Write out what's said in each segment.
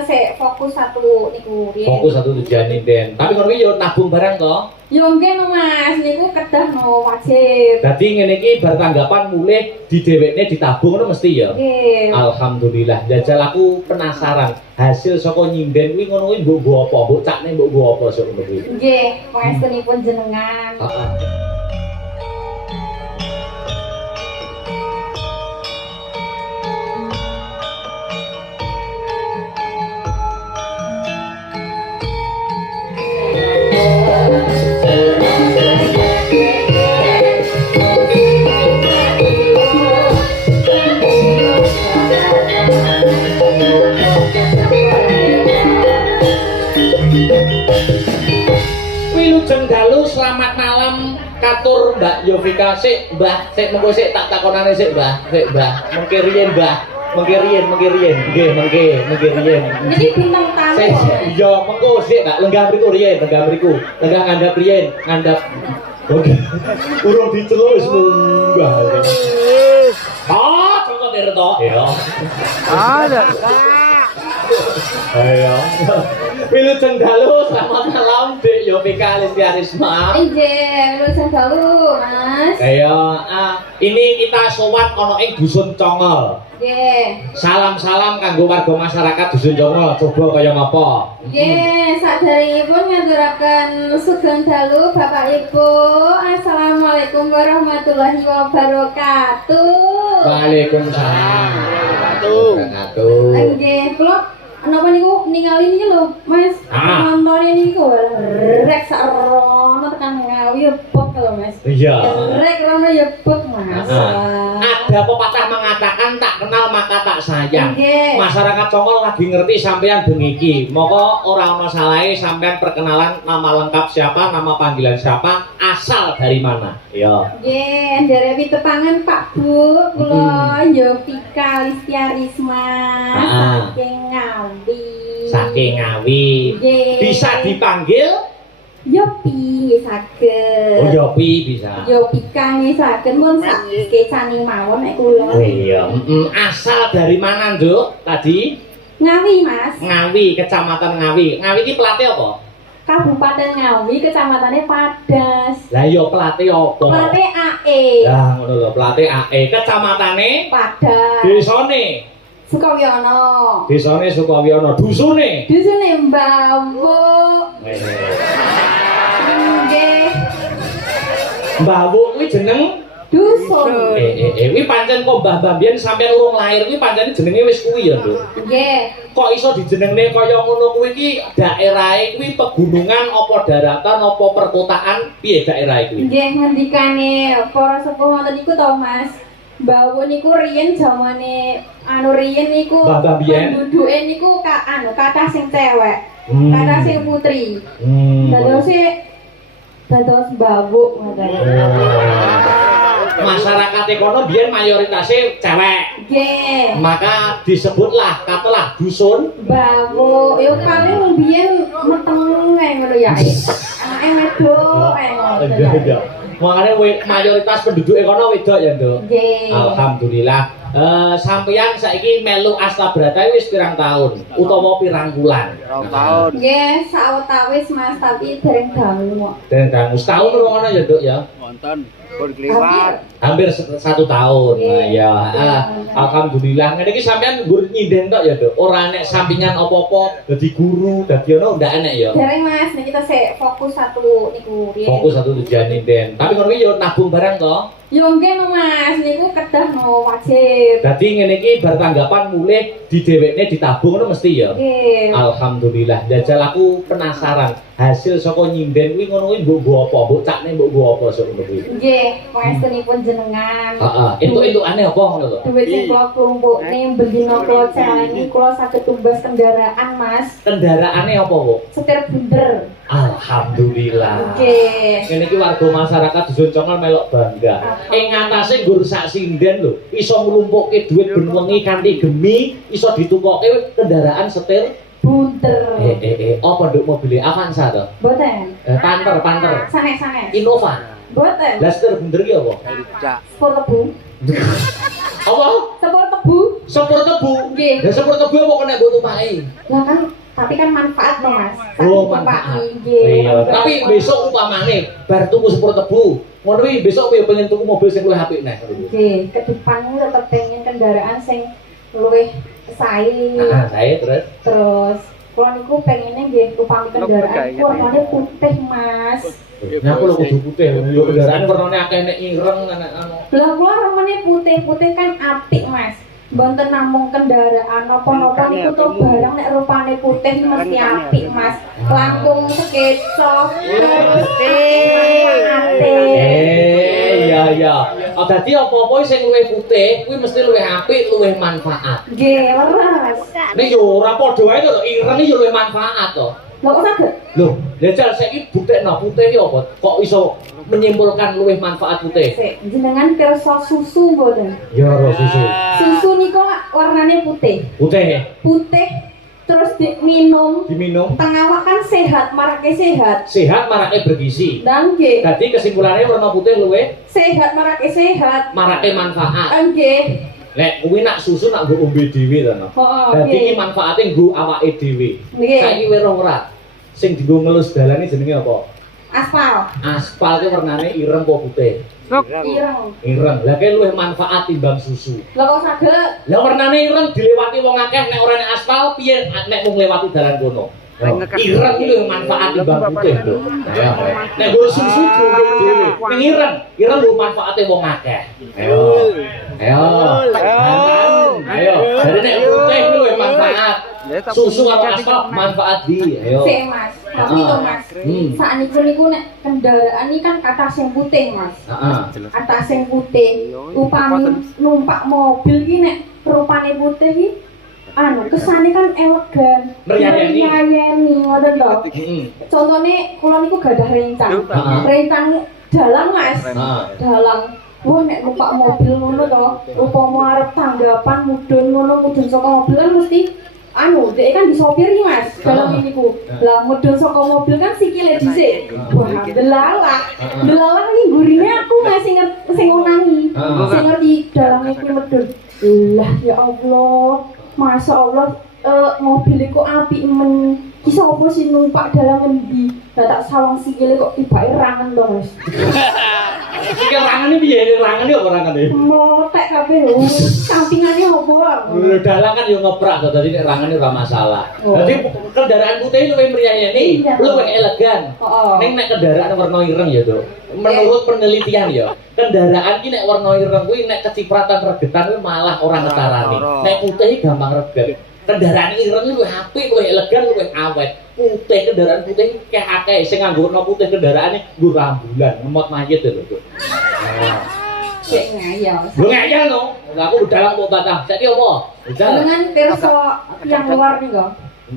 kita sih fokus satu niku. Fokus satu tujuan Den. Tapi kono iki yo nabung barang to. Yo nggih no Mas, niku kedah no wajib. Dadi ngene iki bar tanggapan mulih didhewekne ditabung ngono mesti ya. Nggih. Alhamdulillah. Jajal aku penasaran hasil saka nyinden kuwi ngono kuwi mbok apa? Mbok cakne mbok apa sok ngono kuwi. Nggih, pangestunipun jenengan. Heeh. Wilujeng dalu selamat malam katur Mbak Yovika sik Mbah sik mengko sik tak takonane sik Mbah mengke riyen Mbah mengke riyen nggih mengke riyen Jadi bintang tamu. sik iya mengko sik tak lenggah mriku lenggah ngandhap riyen ngandhap oke urung diceluk wis munggah Joko Tirto ya Ada. ayo Wilujeng dalu selamat malam Dek Yovika Listiarisma. Nggih, lulusan dalu, Mas. Ayo, ini kita sowan ana ing dusun Congol. Nggih. Salam-salam kanggo warga masyarakat dusun Congol. Coba kaya ngapa? Nggih, saderengipun ngaturaken sugeng dalu Bapak Ibu. Assalamualaikum warahmatullahi wabarakatuh. Waalaikumsalam. Wabarakatuh. Nggih, kula napa niku ningali niki lho, Mas. Nonton niku rek sak rono tekan Ngawi ya bek lho, Mas. Iya. Rek rono ya bek, Mas. Ada pepatah mengatakan tak kenal maka tak sayang. Nggih. Masyarakat Congol lagi ngerti sampean bengi iki. Moko ora ana salahe sampean perkenalan nama lengkap siapa, nama panggilan siapa, asal dari mana. Ya. Nggih, ndherek pitepangan Pak Bu, kula Yovika Listiarisma saking Ngawi. Saking Ngawi. Nggih. Bisa dipanggil Yopi saged. Oh Yopi bisa. Yovika nggih saged mun sak kecane mawon nek kula. Iya. Asal dari mana, Nduk? Tadi Ngawi, Mas. Ngawi, Kecamatan Ngawi. Ngawi iki pelate apa? Kabupaten Ngawi, kecamatannya Padas. Lah iya pelate apa? Plate AE. Lah ngono lho, pelate AE. Kecamatane Padas. Desane Sukawiono. Desane Sukawiono, dusune. Dusune Mbawu. Nggih. Mbahwu kuwi jeneng Dusun. kuwi pancen kok mbah-mbah biyen sampeyan urung lahir kuwi pancen jenenge wis kuwi ya, Nduk. Nggih. Kok iso dijenengne kaya ngono kuwi iki daerahe kuwi pegunungan apa daratan apa perkotaan piye daerahe kuwi? Nggih ngendikane para sepuh wonten niku to, Mas. Mbawu niku riyen jamane riyen niku Mbah-mbah biyen. penduduke niku kathah sing cewek, kathah sing putri. Dados Mbawu ngoten. Masyarakat kono biyen mayoritasnya cewek. Nggih. Maka disebutlah katalah dusun Mbawu, yo paling biyen meteng ae ngono ya. Anake wedok ae ngoten. Iya. Makanya mayoritas penduduk kono wedok ya, Nduk. Nggih. Alhamdulillah. Sampeyan saiki melu Astabrata wis pirang tahun utawa pirang bulan? Tahun. Nggih, sawetawis Mas, tapi dereng dangu. Dan kamu setahun ngono ya, Nduk ya. Wonten pun kliwat. Hampir 1 tahun. Nah, ya. Alhamdulillah. Ngene iki sampean nggur nyinden tok ya, Nduk. Ora enek sampingan apa-apa dadi guru, dadi ono ndak enek ya. Dereng Mas, nek kita sih fokus satu niku riyen. Fokus satu tujuan nyinden. Tapi kono iki yo nabung barang to. Yo nggih no Mas, niku kedah no wajib. Dadi ngene iki bar tanggapan mulih didhewekne ditabung ngono mesti ya. Nggih. Alhamdulillah. Jajal aku penasaran hasil saka nyinden kuwi ngono kuwi mbok apa? Mbok cakne mbok apa sok ngono kuwi. Nggih, pangestunipun jenengan. Heeh, entuk-entukane apa ngono lho. Duit sing kula klumpukne bendina kula celeni kula saged tumbas kendaraan Mas. Kendaraane apa, Bu? Setir bunder. Alhamdulillah. Nggih. Ngene iki warga masyarakat dusun Congol melok bangga. Ing ngatasé nggur sak sinden lho, iso nglumpukke dhuwit ben wengi kanthi gemi, iso ditukoke kendaraan setir Bunder. Apa nduk mobil Avanza to? Boten. Panter. Sanes. Innova. Boten. Lah setir bener ki apa? Ricak. Sport tebu. Apa? Sport tebu. sepur tebu. Nggih. Ya sepur tebu apa kena mbok tumpaki? Lah kan tapi kan manfaat loh Mas. Oh, Tapi manfaat. nggih. Iya, tapi besok upamane bar tuku sepur tebu, ngono kuwi besok kowe pengen tuku mobil sing luwih apik neh. Nggih, ke depannya tetep pengen kendaraan sing luwih sae. Nah, saya terus Terus kalau niku pengennya nggih upami kendaraan warnanya putih Mas. nah aku lho kudu putih, yo kendaraan warnane akeh nek ireng nek anu. Lah kula remene putih-putih kan apik Mas. Mboten namung kendaraan napa-napa niku to barang nek rupane putih mesti apik Mas. Langkung sketsa. Iya. Oh dadi apa-apa sing luwih putih kuwi mesti luwih apik, luwih manfaat. Nggih, leres. Nek yo ora padha wae to, ireng iki yo luwih manfaat to. Lho kok saged? Lho, jajal saiki buktekno putih iki apa? Kok iso menyimpulkan luwih manfaat putih? Sik, jenengan pirsa susu mboten? Ya ora susu. Susu niku warnane putih. Putih Putih terus diminum diminum tengah awak kan sehat, marake sehat. sehat marake bergizi. Dan nggih, Dadi kesimpulannya warna putih luwih sehat marake sehat. marake manfaat. Nggih. Nek kuwi nak susu nak nggo ombe dhewe to. Heeh, Dadi iki nggih. manfaate nggo awake dhewe. Nggih. Saiki weruh ora? Sing dienggo ngelus dalan iki jenenge apa? Aspal. Aspal ki warnane ireng apa putih? Ireng. Ireng. Lah ki luwih manfaat timbang susu. Lah kok saged? Lah warnane ireng dilewati wong akeh nek ora nek aspal piye nek mung lewati dalan kono. Ireng iki luwih manfaat timbang putih lho. Ya. Nek nggo susu dhewe. Ning ireng nggo manfaate wong akeh. Ayo. Ayo. Ayo. Jadi nek putih iki luwih manfaat. Susu atau aspal manfaat di. Ayo. Sik Mas. Tapi to Mas. Sakniku niku nek kendaraan iki kan atas yang putih Mas. Heeh. Atas yang putih. Upami numpak mobil iki nek rupane putih iki kesane kan elegan. Meryayani. Meryayani ngoten to. Heeh. Contohnya kula niku gadah rencang. Heeh. Rencang dalang Mas. Heeh. Dalang. Wah nek numpak mobil ngono to, upama arep tanggapan mudhun ngono mudhun saka mobil kan mesti dhek kan disopiri Mas, dalam ini ku. Lah mudhun saka mobil kan sikile dhisik. Wah, delalah. Delalah iki gurine aku Mas sing ngonangi. Sing ngerti dalamnya kuwi medhun. Lah ya Allah. Masya Allah mobil iku apik men. Ki sapa sih numpak dalam endi? Lah tak sawang sikile kok tibake rangen to Mas. Iki rangane piye? Rangane apa rangane? Motek kabeh lho. Sampingane apa? Dalang kan yo ngeprak to, dadi nek rangane ora masalah. Oh. Dadi kendaraan putih luwih mriyayani, Iya. luwih elegan. Heeh. Ning nek kendaraan warna ireng ya, Dok. Menurut penelitian ya, kendaraan ki nek warna ireng kuwi nek kecipratan regetan kuwi malah ora ngetarani. Nek putih iki gampang reget. Kendaraan ireng luwih apik, luwih elegan, luwih awet. Putih kendaraan putih kek akeh sing nganggo warna putih kendaraane nggo rambulan, ngemot mayit lho, Dok. Sik ngayal. Lho ngayal no. Aku dalang kok batah. Saiki apa? Dengan perso yang luar nih kok.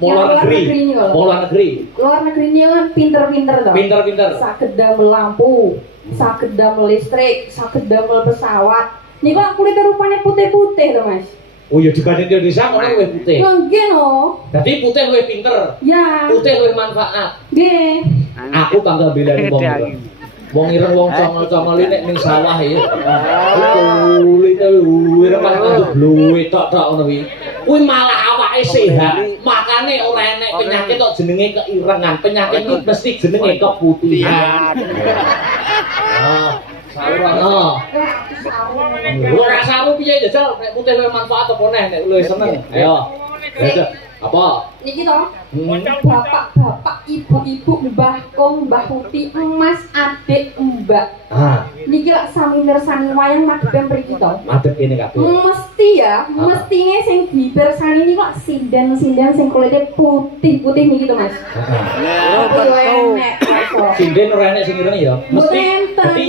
Mau luar negeri. nih kok. Mau luar negeri. Luar negeri ini kan pinter-pinter toh. Pinter-pinter. Saged damel lampu, saged damel listrik, saged damel pesawat. Nih kok kulitnya rupanya putih-putih loh Mas. Oh iya dibanding Indonesia kono luwih putih. Nggih no. Dadi putih luwih pinter. Ya. Putih luwih manfaat. Nggih. Aku bangga belani wong ireng. Wong ireng wong congol-congol nek ning sawah ya. Kulite ireng pas nganggo bluwe tok-tok ngono kuwi. Kuwi malah awake sehat. Makane ora enek penyakit kok jenenge keirengan. Penyakit iki mesti jenenge keputihan. Saurana. Ora saru piye jajal nek putih luwih manfaat apa neh nek luwih seneng. Ayo. Jajal. Apa? Niki toh. Bapak-bapak, ibu-ibu, mbah kom, mbah Uti, emas, adik, mbak. Ah, Niki lak sami mirsani wayang madhepe mriki to. madhep kene kabeh. Mesti ya, mestine sing dipirsani niku kok sinden-sinden sing kulite putih-putih niki to Mas. Heeh. Aku yo enek kok. Sinden ora enek sing ireng ya. Mesti Mboten. dadi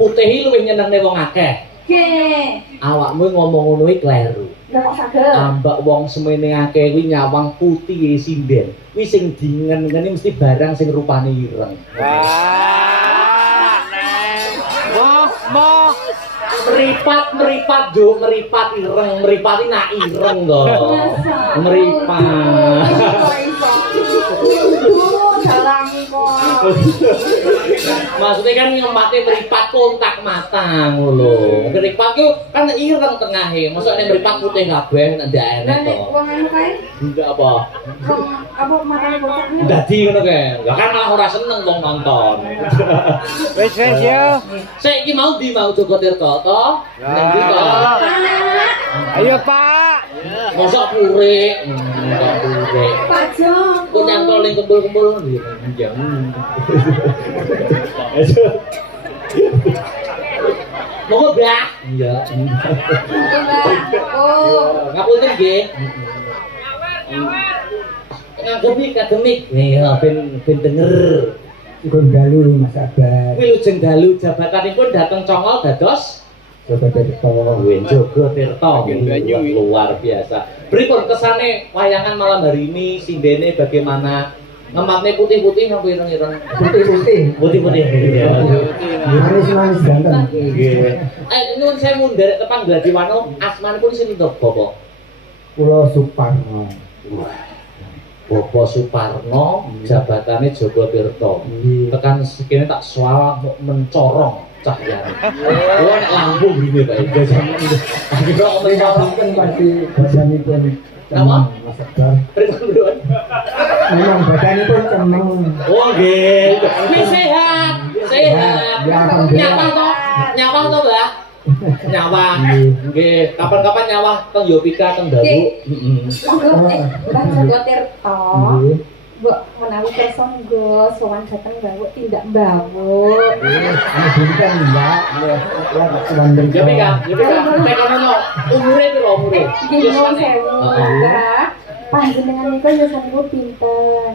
putih iki luwih nyenengne wong akeh. Nggih. Awakmu ngomong ngono iki kleru. Lah kok saged. Ambak wong semene akeh kuwi nyawang putih sinden. Kuwi sing dingen-ngene mesti barang sing rupane ireng. Mo. Meripat jo, meripat ireng, meripati nak ireng to. Meripat. Iso. Dalang kok. Maksudnya kan ngempatnya meripat kontak mata ngono. Meripat ku kan ireng tengahe. Mosok nek meripat putih kabeh nek ndak enak Lah to. nek wong anu kae, Enggak apa. wong apa matane bocah. Dadi ngono kae. Lah kan malah ora seneng wong nonton. Wes yo. Saiki mau di mau Joko Tirta to? Nek ndi to? Ayo Pak. Mosok pure. Mosok pure. Pak Joko. Kok nyantol ning kembul-kembul jam. Monggo, Mbak. Iya. Oh. Ngapunten nggih. Akademik. Iya, ben denger. Ikut dalu Mas Akbar, Kuwi lujeng dalu jabatanipun dateng Congol dados Joko Tirta. Joko Tirta. Luar biasa. Pripun kesane wayangan malam hari ini sindene bagaimana? Ngematne putih-putih napa ireng-ireng? Putih-putih, Putih-putih. manis-manis ganteng. Nggih. Nyuwun sewu nderek tepang Gladiwano, asmanipun sinten, Bapak? Pulau Suparno. Bapak Suparno, jabatannya Joko Tirta. Tekan sekene tak suara mencorong cahyane. Oh nek lampu ngene Pak. Kira mencorong Kan pasti badanipun Apa? Mas Akbar. pripun? Memang badanipun cemeng. Oh nggih. Ini sehat. Sehat. Nyawah to? Nyawah to, Mbak? Nyawah. Nggih, kapan-kapan nyawah teng Yopika teng Dawu. Heeh. Monggo Mbah Joko Tirta. Nggih. Mbok menawi kersa nggo sowan dhateng Mbah tindak mbawuk. Ana bintan Mbak. Ya wandeng. Yopika. Nek ngono umure piro umure? Nggih nuwun sewu. Mbah. Panjenengan niku yosanipun pinten?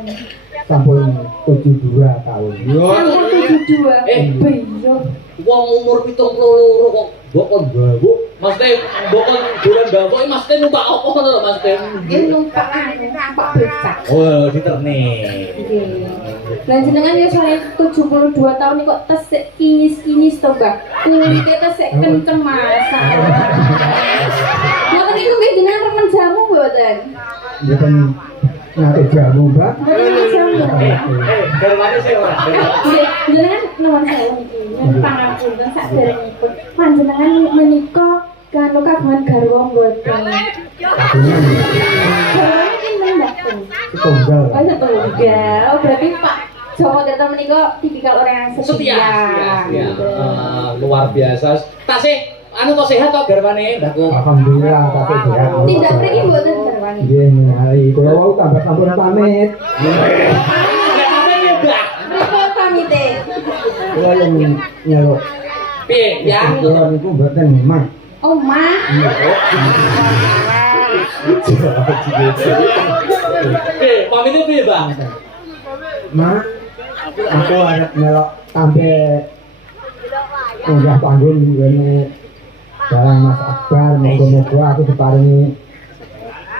Sampun 72 tahun. Sampun 72. Beyo. Wong umur 72 kok mbok kon mbawuk. Maksudnya mbok kon dolan mbawuk iki maksudnya numpak apa ngono lho maksudnya? Nggih numpak anu, numpak becak. Oh, diterne. Nggih. Lah jenengan yosane 72 tahun iki kok tesik kinyis-kinyis to, Mbak. Kulite tesik kenceng masak. Mboten iku nggih jenengan remen jamu mboten? Mboten nate jamu, Mbak. Mboten remen jamu. Garwane sing ora. Nggih, jenengan nuwun sewu niki. Nyuwun pangapunten sakderengipun. Panjenengan menika kanu kagungan garwa mboten? Garwane pinten, Mbak? Tunggal. Oh, setunggal. Oh, berarti Pak Joko Tirta menika tipikal orang yang setia. Gitu. Luar biasa. Tasih anu kok sehat to garwane Mbakku? Alhamdulillah tapi sehat. Tindak mriki mboten garwane. Nggih, menawi kula wau tambah sampun pamit. Nek sampe Mbak. Napa pamite? Kula yang nyeluk. Piye ya? Kula niku mboten mah. Omah. Piye, pamite piye, Bang? Mak, aku arep nyeluk sampe unggah panggung ngene barang Mas Akbar, moga-moga aku diparingi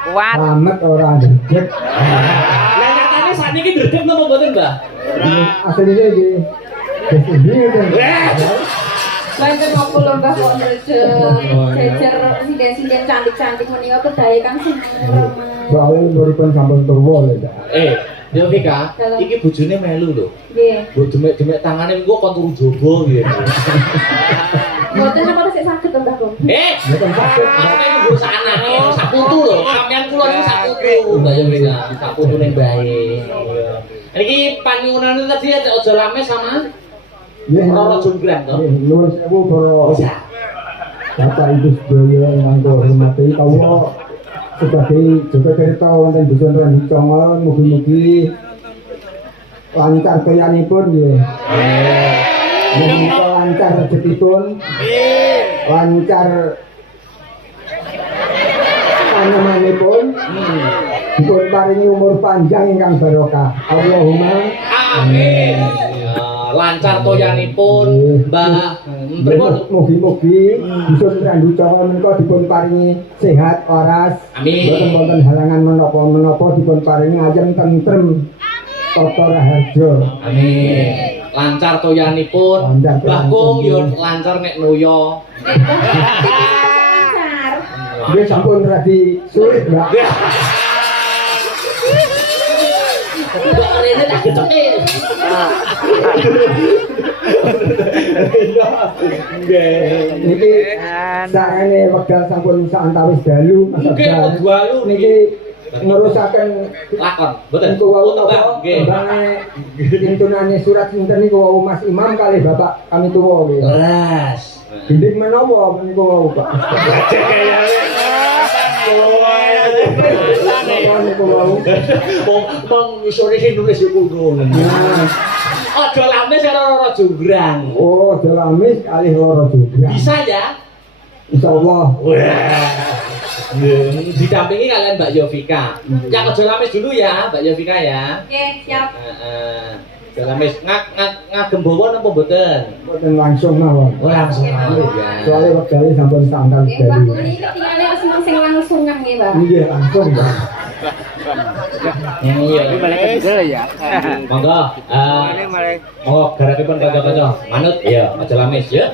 Kuat. selamat ora ndredeg. Lah nyatane sakniki ndredeg napa mboten, Mbak? Asline iki wis ndi Banten ngopo lho Mbah kok ndredeg. Jejer sinden-sinden cantik-cantik menika kedaye kan semurem. soalnya uripun sampun tuwa lho, Mbak. Yo Vika, iki bojone melu lho. Nggih. Mbok demek-demek tangane engko kon turu jaba piye. Mboten napa sik saged to Mbah Gong. Mboten saged. Maksudnya ini gue sanake, sakutu lho, sampean kula iki sakutu, Mbak Yo Vika, sakutune bae. Iki panyuwunan tadi aja rame sama Nggih, Roro Jonggrang to. nggih, nuwun sewu para Bisa. Bapak Ibu sedaya ingkang kula hormati kawula sebagai Joko Tirta wonten dusun Randu Congol, mugi-mugi lancar toyanipun nggih. Mugi lancar rezekipun. Lancar tanamanipun. Dipun paringi umur panjang ingkang barokah. Allahumma Amin. Ya, lancar toyanipun, Mbak. Pripun? Mugi-mugi dusun Randu Congol menika dipun paringi sehat waras. Amin. Boten wonten halangan menapa-menapa dipun paringi ayem tentrem tata raharja. Amin. Lancar toyanipun, Lancar Mbah Kung yo toyanipun. lancar nek nuyo. Lancar. Nggih sampun radi sulit, Mbak. Mbak rene tak cekil. Iya. Nggih. Niki sakjane wekdal sampun saantawis dalu Mas Nggih, Abdal. dalu Niki nerusaken lakon. Mboten. niku wau Tembang. Nggih. pintunane surat sinten niku wau Mas Imam kali Bapak kami tuwa nggih. Leres. Gending menawa niku wau Pak. Niku wau. Wong isore sing nulis yo ngono. Aja lamis karo jurang. Oh, jalamis kali loro juga. Bisa ya? Insyaallah. Wah. Didampingi kalian Mbak Yovika. Yang aja lamis dulu ya, Mbak Yovika ya. Oke, siap. Heeh. Jalamis ngagem bawa napa mboten? Mboten langsung mawon. Oh, langsung ya. Soale wektale sampun santan Nggih, Mbak, dalu. ini ketinggalan seneng sing langsung nang nggih, Mbak. Iya langsung ya. Iya. Ini balik ke dulu ya. Monggo. Ini balik. Monggo garakipun kanca-kanca. Manut ya, aja lamis ya.